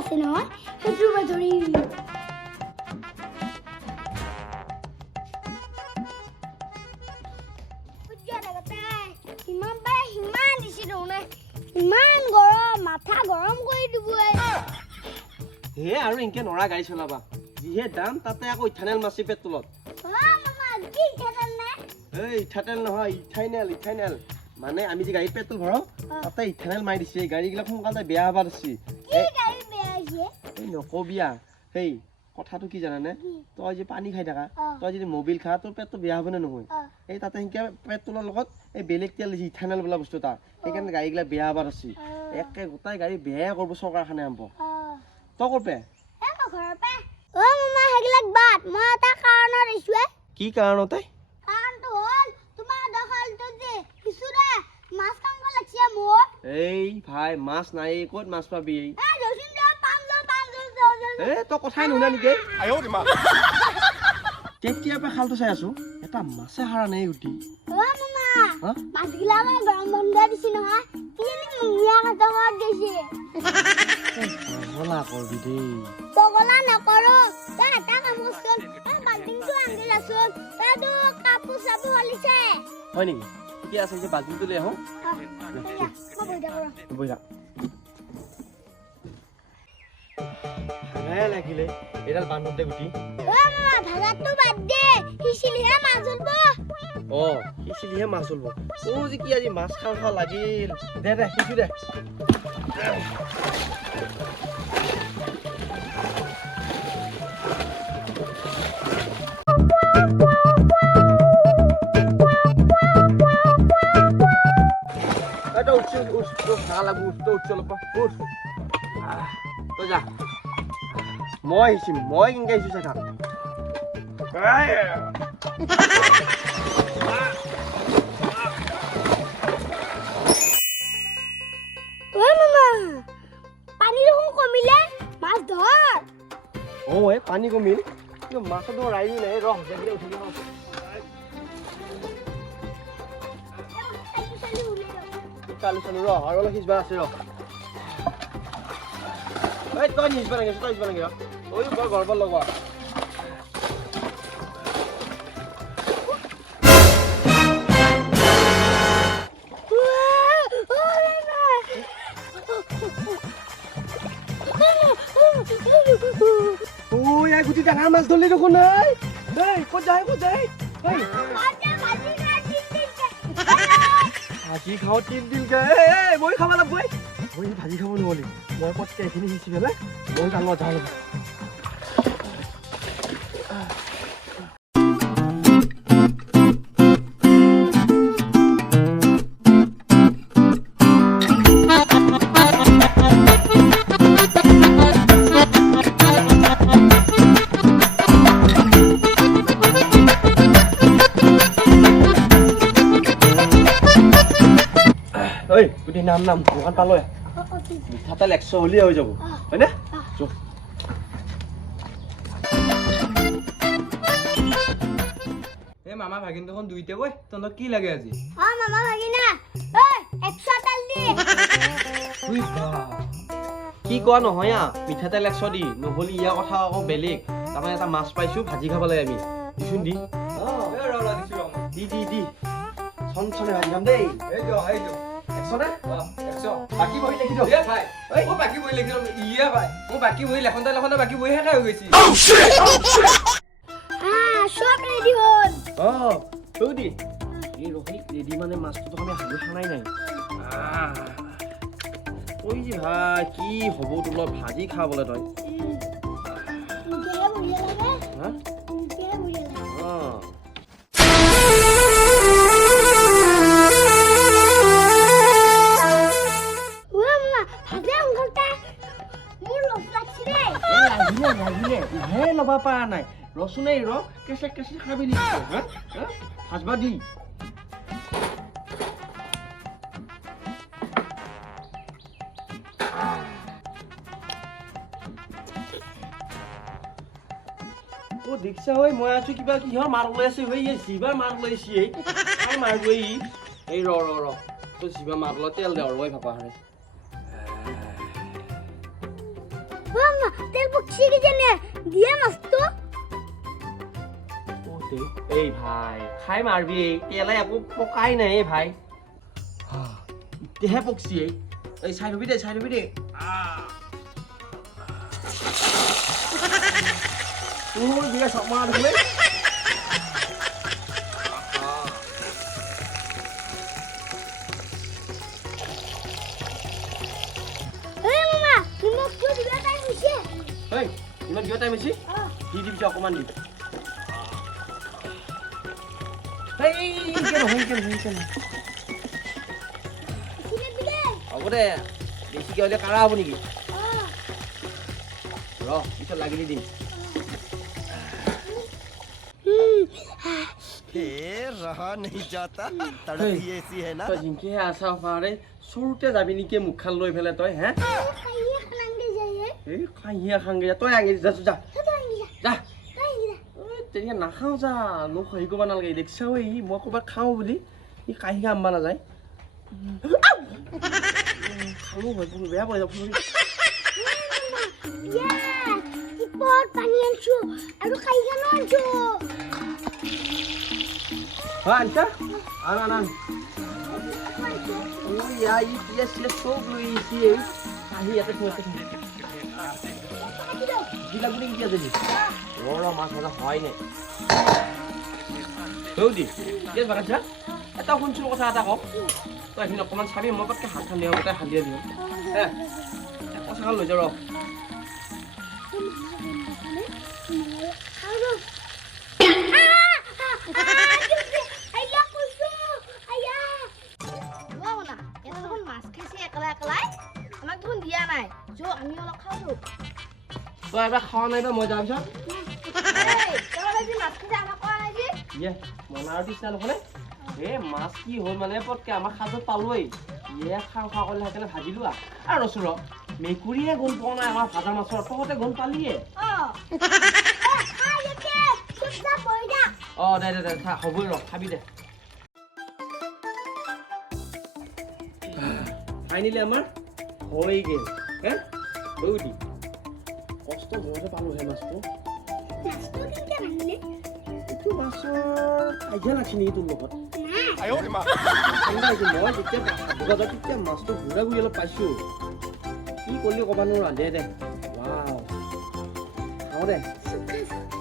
আছে নহয় সেইটো মই ধৰি ইমান গৰম মাথা গৰম কৰি দিব হে আৰু ইনকে নৰা গাড়ী চলাবা যিহে দাম তাতে আকৌ ইথানেল মাছি পেট্ৰলত এই ইথানেল নহয় ইথাইনেল মানে আমি যে গাড়ীত পেট্ৰল ভৰাও তাতে ইথানেল মাৰি দিছে গাড়ীগিলা সোনকালে বেয়া হবা দিছে এই নকবিয়া সেই কথাটো কি জানানে তই যে পানী খাই থাকা তই যদি মোবিল খা তোৰ পেটটো বেয়া হ'ব নে নহয় এই তাতে সিনকে পেট্ৰলৰ লগত এই বেলেগ তেল দিছে ইথানেল বোলা বস্তু এটা সেইকাৰণে গাড়ীগিলা বেয়া হবা দিছে একে গোটাই গাড়ী বেয়া কৰিব চৰকাৰখনে আৰম্ভ তই কৰপে কি কাৰণতে এই ভাই মাছ নাই ক'ত মাছ পাবি তই কথাই নুশুনা নেকি তেতিয়াৰ পৰা খালটো চাই আছো এটা মাছে হাৰা নাই উঠি পগলা কৰবি দেই পগলা নকৰো তই এটা কাম কৰচোন তই বাল্টিংটো আনি লাচোন তইতো কাপোৰ চাপোৰ হলিছে হয় নেকি ঠিকে আছে যে বাল্টিংটো লৈ আহো বইলা ভাগাই লাগিলে এডাল বান্ধতে গুটি ভাগাটো বাদ দে হিচিলিহে মাছ উঠব হিচিলিহে মাছ উঠব তোৰ যে কি আজি মাছ খাওঁ লাগিল দে সিচু দে মই আহিছিম মই কেনেকে আহিছো চাই থাক পানী দেখোন কমিলে মাছ ধৰ পানী কমিল কিন্তু মাছতো ৰাইজো নাই ৰহ জেগিলে উঠি চালু ৰ আৰু অলপ সিজবা আছে ৰ তই নিজবা লাগে ঐ বৰ গৰ্ব লগা গুটি ডাঙৰ মাছ ধৰলি দেখোন নাই ক'ত যায় ভাজি খাওঁ 3 দিনকে মই খাব লাগব মই ভাজি খাব নহ'লি মই পটকে এইখিনি সিঁচি পেলাই মই ডাঙৰ যাওঁ নাম দোকান পালো মিঠাতেল 100 হলি হৈ যাব হয়নে মামা ভাগিন দেখোন দুইতে বই তহঁতক কি লাগে আজি মামা ভাগিনা 100 তেল দি কি কোৱা নহয় মিঠাতেল 100 দি নহলি ইয়াৰ কথা আকৌ বেলেগ তাৰমানে এটা মাছ পাইছো ভাজি খাব লাগে আমি দিছোন দি দি চনচনে ভাজি খাম দেই বাকি বহি লিখি দিওঁ ভাই বাকি বহি লিখি ইয়া ভাই মোৰ বাকি বহি লেখনতে বাকি বহি শেষ হৈ গৈছে সব ৰেডি হ'ল চৌদি এই ৰহি ৰেডি মানে মাছটো আমি হালি খানাই নাই ঐ যে ভাই কি হ'ব তোৰ ভাজি খাবলৈ তই লবা পৰা নাই ৰচুন এই কেঁচা খাবি ভাজবা দি দীক্ষা হৈ মই আছো কিবা কিহৰ মাৰ ওলাইছে হৈ জিবাৰ মাৰ ওলাইছে মাৰ গৈ এই ৰ তো জিবা মাৰ তেল দে আৰু ভাপা হাৰে মামা তেল পকছি কি জানে দিয়ে মাছটো এই ভাই খাই মারবি তেলাই একো পকাই নাই এই ভাই তেহে পকছি এই চাই ধবি দে বিয়া চক মাৰা দেখলে এই মামা নিমখটো দিবা টাইম হৈছে এই ইমান কিয় টাইম হৈছে দি দিবি অকণমান দি হ'ব দে বেছিকৈ হ'লে কাৰা হ'ব নেকি ৰ পিছত লাগিলি দিম रहा नहीं जाता तड़प ही ऐसी है ना তই জিনকেহে আছা পাৰে চৰুতে যাবি নেকি মুখখন লৈ পেলাই তই হে খাইয়ে খানাংগে যায় এই খাইয়া খাংগে তই আঙি যা যা যা তেতিয়া নাখাওঁ যা মোক হেৰি কৰিব নালাগে দেখিছাও এই মই ক'ৰবাত খাওঁ বুলি ই কাঁহী আম্বা নাযায় খালোঁ হয় ফুল বেয়া পৰি যাব ফুল ইপত পানী আনছো আৰু খাইখানো আনছো হয় আনছা আন ও ইয়া ই পিয়া চিয়া চব লৈ আহিছে এই কাঁহী ইয়াতে থৈ জিলা গুড়ি কি আছে ৰ মাছ ভজা হয় নাই দি কেছ বাগাইছা এটা শুনছিলোঁ কথা এটা কওঁ তই এইখিনি অকণমান চাবি মই পটকৈ হাত খান্দি হ'ব তাই হান্দিয়ে দিম হে পইচাখন লৈ যা ৰ তই এবাৰ খাৱা নাই বা মই যাৰ পিছত ইয়ে মনাৰ পিছনা নহ'লে এই মাছ কি হ'ল মানে পটকৈ আমাৰ সাজত পালোৱেই ইয়ে খাওঁ কৰিলে সেইকাৰণে ভাজিলো আৰু ৰচোন ৰ মেকুৰীয়ে গোল পোৱা নাই আমাৰ ভাজা মাছৰ তহঁতে গোল পালিয়ে দে হ'বই ৰ খাবি দে ফাইনেলি আমাৰ হৈ গ'ল হে হৈ দি কষ্ট ঘৰতে পালোঁ সেই মাছটো এইটো মাছৰ কাজিয়া লাগছে নেকি তোৰ লগত মই যেতিয়া বজাত তেতিয়া মাছটো ঘূৰা ঘূৰি অলপ পাইছোঁ কি কৰিলি ক'বা নোৱাৰা দে ৱাও খাওঁ দে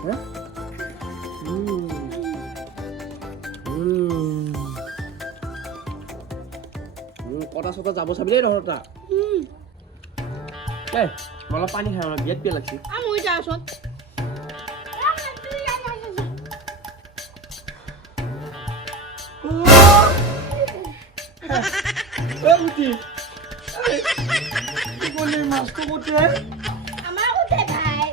হে কটা চটা যাব চাবি দেই তহঁত তা মই অলপ পানী খাই বিয়াত পিয়া লাগছি মই যাওঁচোন মাছটো কোটে আমাৰ উঠে ভাই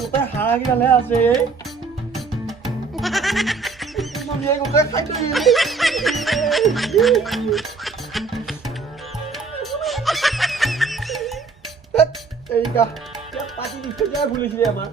গোটেই হাঁহ কেইডালহে আছে গোটেই খাই পাতি দি ভুলিছিলে আমাৰ